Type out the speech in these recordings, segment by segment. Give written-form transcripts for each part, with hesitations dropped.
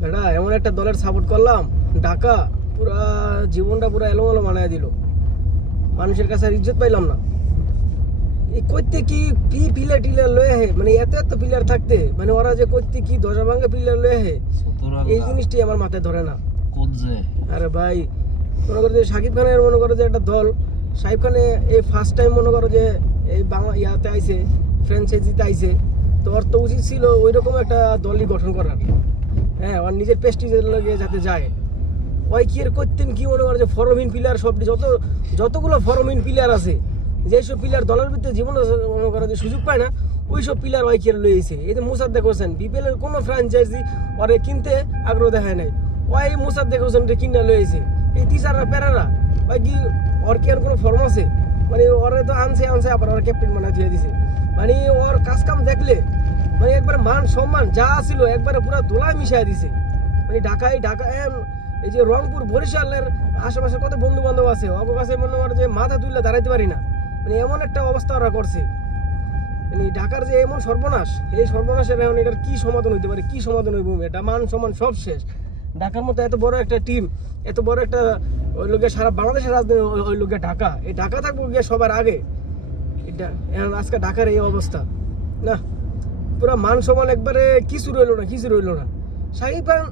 বেটা এমন একটা দলের সাপোর্ট করলাম, ঢাকা পুরা জীবনটা পুরা এলোমেলো বানায় দিল। মানুষের কাছে আর ইজ্জত পাইলাম না। এই করতে কি কি প্লেয়ার টিলার লয়ে হে, মানে এত এত প্লেয়ার থাকতে মানে ওরা যে করতে কি দশা ভাঙ্গা প্লেয়ার লয়ে হে, এই জিনিসটি আমার মাথায় ধরে না। আরে ভাই মনে করো যে শাকিব খানের মনে করো যে একটা দল, শাকিব খানে এই ফার্স্ট টাইম মনে করো যে এই বাংলা ইয়াতে আইছে, ফ্র্যাঞ্চাইজিতে আইছে, তো ওর তো উচিত ছিল ওই রকম একটা দলই গঠন করার। হ্যাঁ, ওর নিজের প্রেস্টিজের লগে যাতে যায়। ওই কি এর করতেন কি মনে করো যে ফরমহীন প্লেয়ার সব যতগুলো ফরমহীন প্লেয়ার আছে, যেসব প্লেয়ার দলের ভিতরে জীবনে মনে করো যে সুযোগ পায় না, ওই সব প্লেয়ার ওই কি লইছে। এই যে মুসাদ্দেক হোসেন, বিপিএল এর কোনো ফ্র্যাঞ্চাইজি ওরে কিনতে আগ্রহ দেখায় নাই, ওই মুসাদ্দেক হোসেন কিনে লইছে। এই টিচাররা প্যারারা ওই কি ওর কি আর কোনো ফর্ম আছে? মানে ওরে তো আনছে আবার ওর ক্যাপ্টেন বানায় দিয়ে দিছে। মানে ওর কাজ কাম দেখলে মানে একবারে মান সম্মান যা ছিল একবারে পুরা দোলায় মিশাই দিছে। মানে ঢাকা এই যে রংপুর বরিশালের আশেপাশে কত বন্ধু বান্ধব আছে, ওর কাছে মনে করো যে মাথা তুললে দাঁড়াইতে পারি না। মানে এমন একটা অবস্থা ওরা করছে, মানে ঢাকার যে এমন সর্বনাশ, এই সর্বনাশের এখন এটার কি সমাধান হইতে পারে? কি সমাধান হইব? এটা মান সম্মান সব শেষ। ঢাকার মতো এত বড় একটা টিম, এত বড় একটা ওই লোকের সারা বাংলাদেশের রাজধানী ওই লোকের ঢাকা, এই ঢাকা থাকবো গিয়ে সবার আগে। এটা এখন আজকে ঢাকার এই অবস্থা না, পুরো মান সম্মান একবারে কিছু রইলো না। শাকিব খান,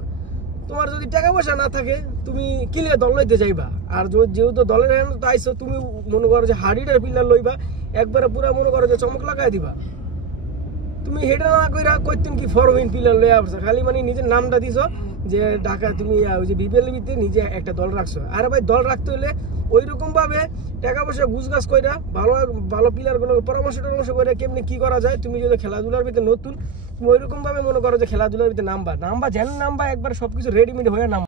তোমার যদি টাকা পয়সা না থাকে তুমি কিলে দল লইতে যাইবা, আর যেহেতু দলের তো আইসো, তুমি মনে করো যে হাড়িটার পিলার লইবা, একবারে পুরা মনে করো যে চমক লাগাই দিবা। তুমি হেডা না কইরা কইতেন কি ফরমহীন পিলার লইয়া আসছো, খালি মানে নিজের নামটা দিছো যে ঢাকা, তুমি ওই যে বিপিএল ভিতরে নিজে একটা দল রাখছো। আরে ভাই, দল রাখতে হলে ওই রকম ভাবে টাকা পয়সা গুছগাছ কইরা ভালো ভালো প্লেয়ার গুলো পরামর্শ করে কেমনি কি করা যায়। তুমি যদি খেলাধুলার ভিতরে নতুন, তুমি ওই রকম ভাবে মনে করো যে খেলাধুলার ভিতরে নামবা একবার সবকিছু রেডিমেড হয়ে নাম।